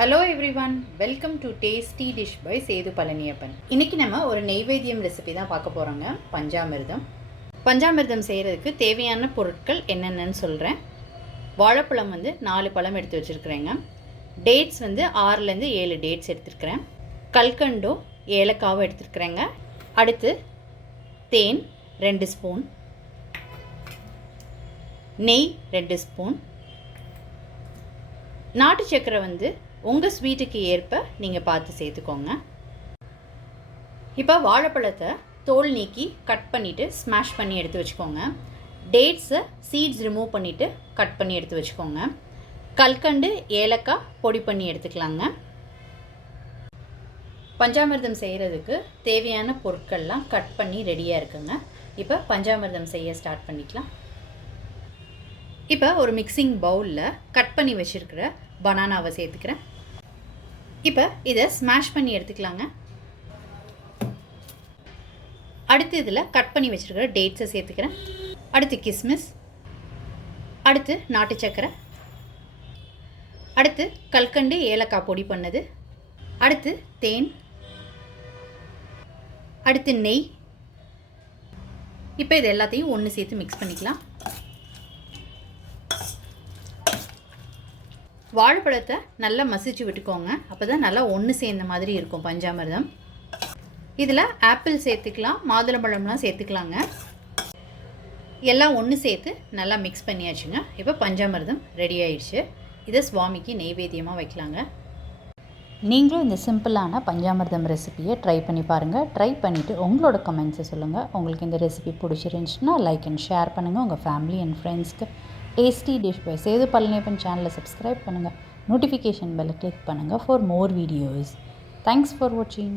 Hello everyone, welcome to tasty dish by Sethu Palaniappan. இன்றைக்கி நம்ம ஒரு நெய்வேத்தியம் ரெசிபி தான் பார்க்க போகிறோங்க. பஞ்சாமிர்தம் செய்கிறதுக்கு தேவையான பொருட்கள் என்னென்னு சொல்கிறேன். வாழைப்பழம் 4 பழம் எடுத்து வச்சுருக்கிறேங்க. டேட்ஸ் 6லேருந்து 7 டேட்ஸ் எடுத்துருக்கிறேன். கல்கண்டோ ஏலக்காவும் எடுத்துருக்குறேங்க. அடுத்து தேன் 2 ஸ்பூன், நெய் 2 ஸ்பூன், நாட்டு சக்கரை உங்கள் ஸ்வீட்டுக்கு ஏற்ப நீங்கள் பார்த்து சேர்த்துக்கோங்க. இப்போ வாழைப்பழத்தை தோல் நீக்கி கட் பண்ணிவிட்டு ஸ்மாஷ் பண்ணி எடுத்து வச்சுக்கோங்க. டேட்ஸை சீட்ஸ் ரிமூவ் பண்ணிவிட்டு கட் பண்ணி எடுத்து வச்சுக்கோங்க. கல்கண்டு ஏலக்காய் பொடி பண்ணி எடுத்துக்கலாங்க. பஞ்சாமிர்தம் செய்கிறதுக்கு தேவையான பொருட்கள்லாம் கட் பண்ணி ரெடியாக இருக்குங்க. இப்போ பஞ்சாமிர்தம் செய்ய ஸ்டார்ட் பண்ணிக்கலாம். இப்போ ஒரு மிக்சிங் பவுலில் கட் பண்ணி வச்சுருக்கிற பனானாவை சேர்த்துக்கிறேன். இப்போ இதை ஸ்மாஷ் பண்ணி எடுத்துக்கலாங்க. அடுத்து இதில் கட் பண்ணி வச்சுருக்கிற டேட்ஸை சேர்த்துக்கிறேன். அடுத்து கிஸ்மிஸ், அடுத்து நாட்டு சக்கரை, அடுத்து கல்கண்டு ஏலக்காய் பொடி பண்ணது, அடுத்து தேன், அடுத்து நெய். இப்போ இது எல்லாத்தையும் ஒன்று சேர்த்து மிக்ஸ் பண்ணிக்கலாம். வாழைப்பழத்தை நல்லா மசிச்சு விட்டுக்கோங்க. அப்போ தான் நல்லா ஒன்று சேர்ந்த மாதிரி இருக்கும் பஞ்சாமிர்தம். இதில் ஆப்பிள் சேர்த்துக்கலாம், மாதுளம்பழம்லாம் சேர்த்துக்கலாங்க. எல்லாம் ஒன்று சேர்த்து நல்லா மிக்ஸ் பண்ணியாச்சுங்க. இப்போ பஞ்சாமிர்தம் ரெடி ஆயிடுச்சு. இதை சுவாமிக்கு நெய்வேத்தியமாக வைக்கலாங்க. நீங்களும் இந்த சிம்பிளான பஞ்சாமிர்தம் ரெசிபியை ட்ரை பண்ணி பாருங்கள். ட்ரை பண்ணிவிட்டு உங்களோட கமெண்ட்ஸை சொல்லுங்கள். உங்களுக்கு இந்த ரெசிபி பிடிச்சிருந்துச்சுன்னா லைக் அண்ட் ஷேர் பண்ணுங்கள். உங்கள் ஃபேமிலி அண்ட் ஃப்ரெண்ட்ஸ்க்கு tasty dish by Sethu Palaniappan சேனலை சப்ஸ்கிரைப் பண்ணுங்கள். நோட்டிஃபிகேஷன் பெல்லை கிளிக் பண்ணுங்கள் for more videos. Thanks for வாட்சிங்.